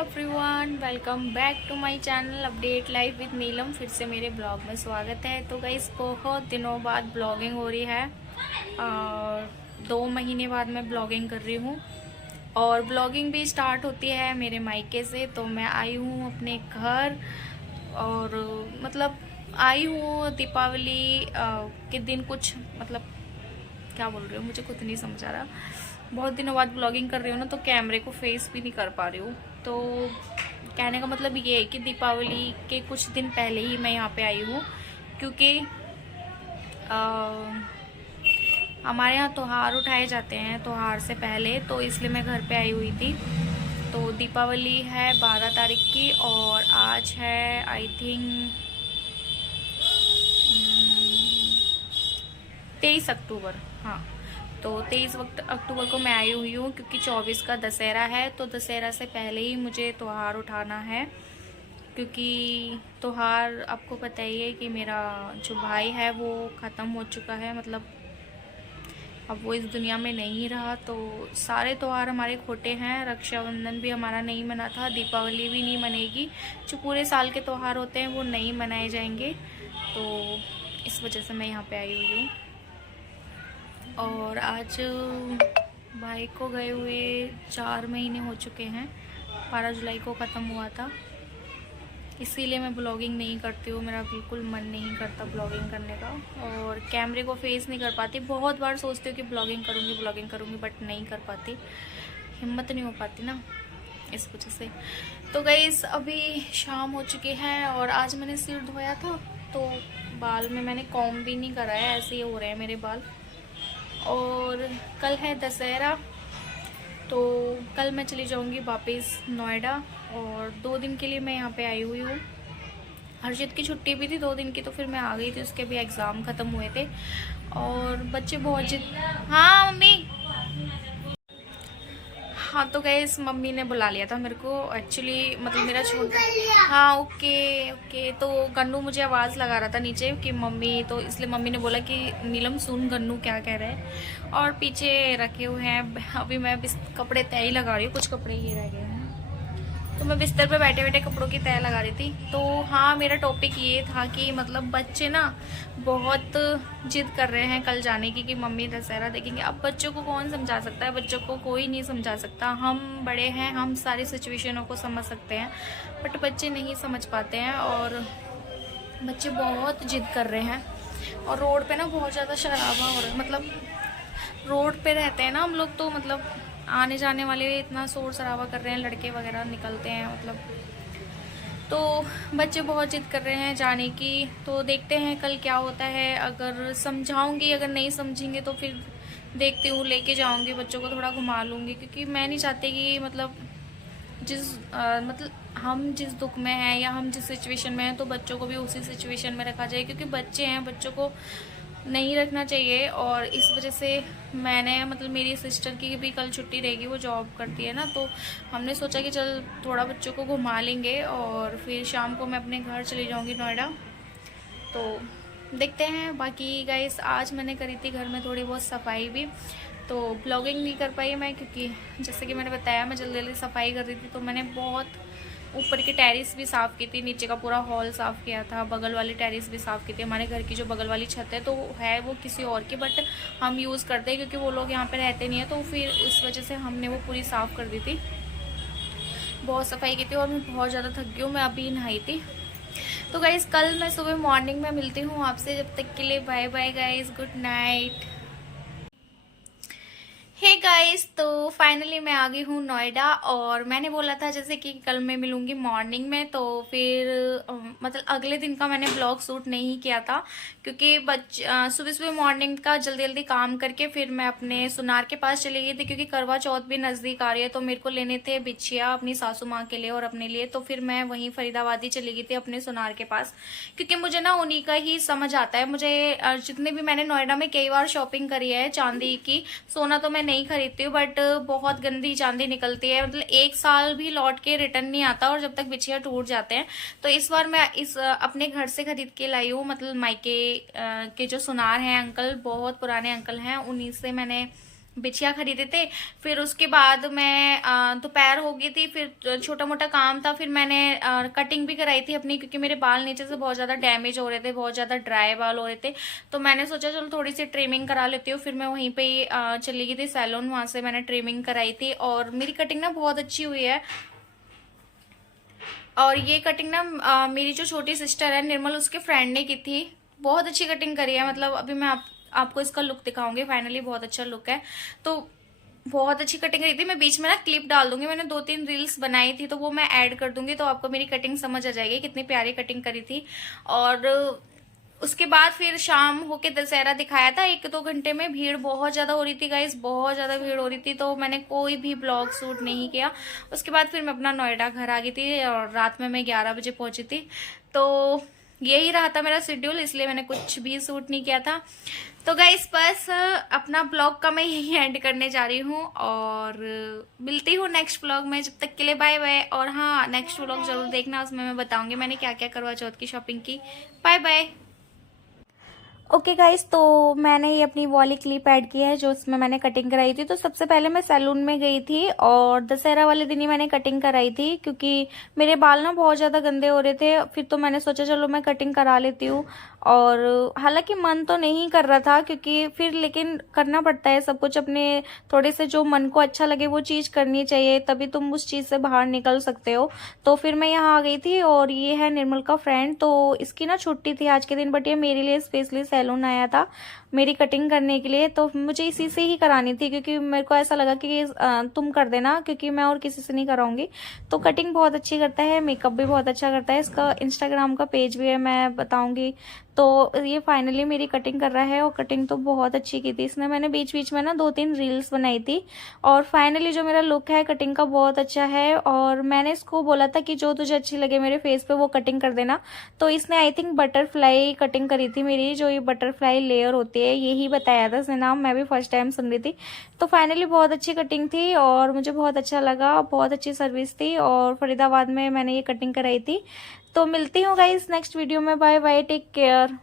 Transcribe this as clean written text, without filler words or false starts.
Everyone, welcome back to my channel update life with Neelam. फिर से मेरे ब्लॉग में स्वागत है। तो गाइस, बहुत दिनों बाद ब्लॉगिंग हो रही है और 2 महीने बाद मैं ब्लॉगिंग कर रही हूँ। और ब्लॉगिंग भी स्टार्ट होती है मेरे मायके से। तो मैं आई हूँ अपने घर और मतलब आई हूँ दीपावली के दिन। कुछ मतलब क्या बोल रही हूँ, मुझे खुद नहीं समझ आ रहा। बहुत दिनों बाद ब्लॉगिंग कर रही हूँ ना, तो कैमरे को फेस भी नहीं कर पा रही हूँ। तो कहने का मतलब ये है कि दीपावली के कुछ दिन पहले ही मैं यहाँ पे आई हूँ, क्योंकि हमारे यहाँ त्योहार उठाए जाते हैं त्योहार से पहले, तो इसलिए मैं घर पे आई हुई थी। तो दीपावली है 12 तारीख की और आज है आई थिंक 23 अक्टूबर। हाँ, तो 23 अक्टूबर को मैं आई हुई हूँ, क्योंकि 24 का दशहरा है। तो दशहरा से पहले ही मुझे त्योहार उठाना है, क्योंकि त्योहार आपको पता ही है कि मेरा जो भाई है वो ख़त्म हो चुका है। मतलब अब वो इस दुनिया में नहीं रहा। तो सारे त्यौहार हमारे खोटे हैं। रक्षाबंधन भी हमारा नहीं मना था, दीपावली भी नहीं मनेगी। जो पूरे साल के त्यौहार होते हैं वो नहीं मनाए जाएंगे। तो इस वजह से मैं यहाँ पे आई हुई हूँ। और आज भाई को गए हुए 4 महीने हो चुके हैं। 12 जुलाई को ख़त्म हुआ था। इसीलिए मैं ब्लॉगिंग नहीं करती हूँ। मेरा बिल्कुल मन नहीं करता ब्लॉगिंग करने का, और कैमरे को फेस नहीं कर पाती। बहुत बार सोचती हूँ कि ब्लॉगिंग करूँगी, बट नहीं कर पाती, हिम्मत नहीं हो पाती ना, इस वजह से। तो गाइस, अभी शाम हो चुकी है और आज मैंने सिर धोया था, तो बाल में मैंने कॉम्ब भी नहीं करा है, ऐसे ही हो रहे हैं मेरे बाल। और कल है दशहरा, तो कल मैं चली जाऊंगी वापस नोएडा। और 2 दिन के लिए मैं यहाँ पे आई हुई हूँ। हर्षित की छुट्टी भी थी 2 दिन की, तो फिर मैं आ गई थी। उसके भी एग्ज़ाम ख़त्म हुए थे और बच्चे बहुत जिद। हाँ मम्मी। हाँ, तो गाइस, मम्मी ने बुला लिया था मेरे को एक्चुअली, मतलब मेरा छोटा। हाँ, ओके ओके। तो गन्नू मुझे आवाज़ लगा रहा था नीचे कि मम्मी, तो इसलिए मम्मी ने बोला कि नीलम सुन गन्नू क्या कह रहे हैं। और पीछे रखे हुए हैं। अभी मैं कपड़े तय ही लगा रही हूँ, कुछ कपड़े ये रह गए हैं, तो मैं बिस्तर पे बैठे बैठे कपड़ों की तय लगा रही थी। तो हाँ, मेरा टॉपिक ये था कि मतलब बच्चे ना बहुत जिद कर रहे हैं कल जाने की, कि मम्मी दशहरा देखेंगे। अब बच्चों को कौन समझा सकता है? बच्चों को कोई नहीं समझा सकता। हम बड़े हैं, हम सारी सिचुएशनों को समझ सकते हैं, बट बच्चे नहीं समझ पाते हैं। और बच्चे बहुत जिद कर रहे हैं। और रोड पे ना बहुत ज़्यादा शराबा हो रहा है। मतलब रोड पे रहते हैं ना हम लोग, तो मतलब आने जाने वाले इतना शोर शराबा कर रहे हैं, लड़के वगैरह निकलते हैं मतलब। तो बच्चे बहुत जिद कर रहे हैं जाने की। तो देखते हैं कल क्या होता है। अगर समझाऊंगी, अगर नहीं समझेंगे तो फिर देखती हूँ, लेके जाऊंगी बच्चों को, थोड़ा घुमा लूँगी। क्योंकि मैं नहीं चाहती कि मतलब मतलब हम जिस दुख में हैं या हम जिस सिचुएशन में हैं, तो बच्चों को भी उसी सिचुएशन में रखा जाए। क्योंकि बच्चे हैं, बच्चों को नहीं रखना चाहिए। और इस वजह से मैंने, मतलब मेरी सिस्टर की भी कल छुट्टी रहेगी, वो जॉब करती है ना, तो हमने सोचा कि चल थोड़ा बच्चों को घुमा लेंगे और फिर शाम को मैं अपने घर चली जाऊंगी नोएडा। तो देखते हैं। बाकी गाइस, आज मैंने करी थी घर में थोड़ी बहुत सफाई भी। तो ब्लॉगिंग नहीं कर पाई मैं, क्योंकि जैसे कि मैंने बताया मैं जल्दी जल्दी सफाई कर रही थी। तो मैंने बहुत ऊपर की टेरिस भी साफ़ की थी, नीचे का पूरा हॉल साफ़ किया था, बगल वाली टेरिस भी साफ़ की थी। हमारे घर की जो बगल वाली छत है, तो है वो किसी और की, बट हम यूज़ करते हैं क्योंकि वो लोग यहाँ पे रहते नहीं है। तो फिर इस वजह से हमने वो पूरी साफ़ कर दी थी, बहुत सफाई की थी। और मैं बहुत ज़्यादा थक गई हूँ, मैं अभी नहाई थी। तो गाइज़, कल मैं सुबह मॉर्निंग में मिलती हूँ आपसे। जब तक के लिए bye bye guys, good night. Hey guys, तो फाइनली मैं आ गई हूँ नोएडा। और मैंने बोला था जैसे कि कल मैं मिलूंगी मॉर्निंग में, तो फिर मतलब अगले दिन का मैंने ब्लॉग शूट नहीं किया था, क्योंकि सुबह सुबह मॉर्निंग का जल्दी जल्दी काम करके फिर मैं अपने सुनार के पास चली गई थी, क्योंकि करवा चौथ भी नज़दीक आ रही है। तो मेरे को लेने थे बिछिया अपनी सासू माँ के लिए और अपने लिए। तो फिर मैं वहीं फरीदाबाद ही चली गई थी अपने सुनार के पास, क्योंकि मुझे ना उन्हीं का ही समझ आता है। मुझे जितने भी मैंने नोएडा में कई बार शॉपिंग करी है चांदी की, सोना तो मैं नहीं खरीदती हूँ, बट बहुत गंदी चांदी निकलती है। मतलब 1 साल भी लौट के रिटर्न नहीं आता, और जब तक बिछिया टूट जाते हैं। तो इस बार मैं इस अपने घर से खरीद के लाई हूँ। मतलब मायके के जो सुनार हैं अंकल, बहुत पुराने अंकल हैं, उन्हीं से मैंने बिछिया खरीदे थे। फिर उसके बाद मैं दोपहर हो गई थी, फिर छोटा मोटा काम था, फिर मैंने कटिंग भी कराई थी अपनी, क्योंकि मेरे बाल नीचे से बहुत ज़्यादा डैमेज हो रहे थे, बहुत ज़्यादा ड्राई बाल हो रहे थे। तो मैंने सोचा चलो थोड़ी सी ट्रिमिंग करा लेती हूँ। फिर मैं वहीं पे ही चली गई थी सैलून, वहां से मैंने ट्रिमिंग कराई थी और मेरी कटिंग ना बहुत अच्छी हुई है। और ये कटिंग ना मेरी जो छोटी सिस्टर है निर्मल, उसके फ्रेंड ने की थी। बहुत अच्छी कटिंग करी है, मतलब अभी मैं आपको इसका लुक दिखाऊंगी। फाइनली बहुत अच्छा लुक है। तो बहुत अच्छी कटिंग करी थी। मैं बीच में ना क्लिप डाल दूंगी, मैंने 2-3 रील्स बनाई थी तो वो मैं ऐड कर दूंगी, तो आपको मेरी कटिंग समझ आ जाएगी कितनी प्यारी कटिंग करी थी। और उसके बाद फिर शाम होके दशहरा दिखाया था। 1-2 घंटे में भीड़ बहुत ज्यादा हो रही थी गाइस, बहुत ज्यादा भीड़ हो रही थी, तो मैंने कोई भी ब्लॉग शूट नहीं किया। उसके बाद फिर मैं अपना नोएडा घर आ गई थी और रात में मैं 11 बजे पहुंची थी। तो यही रहा था मेरा शेड्यूल, इसलिए मैंने कुछ भी शूट नहीं किया था। तो गाइस बस अपना ब्लॉग का मैं यही एंड करने जा रही हूँ और मिलती हूँ नेक्स्ट ब्लॉग में। जब तक के लिए बाय बाय। और हाँ, नेक्स्ट ब्लॉग जरूर देखना, उसमें मैं बताऊंगी मैंने क्या क्या करवा चौथ की शॉपिंग की। Bye bye. ओके गाइस, तो मैंने ये अपनी वाली क्लिप ऐड की है जो उसमें मैंने कटिंग कराई थी। तो सबसे पहले मैं सैलून में गई थी और दशहरा वाले दिन ही मैंने कटिंग कराई थी, क्योंकि मेरे बाल ना बहुत ज़्यादा गंदे हो रहे थे। फिर तो मैंने सोचा चलो मैं कटिंग करा लेती हूँ। और हालांकि मन तो नहीं कर रहा था, क्योंकि फिर लेकिन करना पड़ता है सब कुछ, अपने थोड़े से जो मन को अच्छा लगे वो चीज़ करनी चाहिए, तभी तुम उस चीज़ से बाहर निकल सकते हो। तो फिर मैं यहाँ आ गई थी और ये है निर्मल का फ्रेंड, तो इसकी ना छुट्टी थी आज के दिन, बट ये मेरे लिए स्पेशली सैलून आया था मेरी कटिंग करने के लिए। तो मुझे इसी से ही करानी थी, क्योंकि मेरे को ऐसा लगा कि तुम कर देना, क्योंकि मैं और किसी से नहीं कराऊंगी। तो कटिंग बहुत अच्छी करता है, मेकअप भी बहुत अच्छा करता है, इसका इंस्टाग्राम का पेज भी है, मैं बताऊंगी। तो ये फाइनली मेरी कटिंग कर रहा है और कटिंग तो बहुत अच्छी की थी इसने। मैंने बीच बीच में ना 2-3 रील्स बनाई थी और फाइनली जो मेरा लुक है कटिंग का बहुत अच्छा है। और मैंने इसको बोला था कि जो तुझे अच्छी लगे मेरे फेस पे वो कटिंग कर देना। तो इसने आई थिंक बटरफ्लाई कटिंग करी थी मेरी, जो ये बटरफ्लाई लेयर होती है यही बताया था इसने नाम, मैं भी फर्स्ट टाइम सुन रही थी। तो फाइनली बहुत अच्छी कटिंग थी और मुझे बहुत अच्छा लगा, बहुत अच्छी सर्विस थी। और फरीदाबाद में मैंने ये कटिंग कराई थी। तो मिलती हूँ गाइस नेक्स्ट वीडियो में। Bye bye, take care.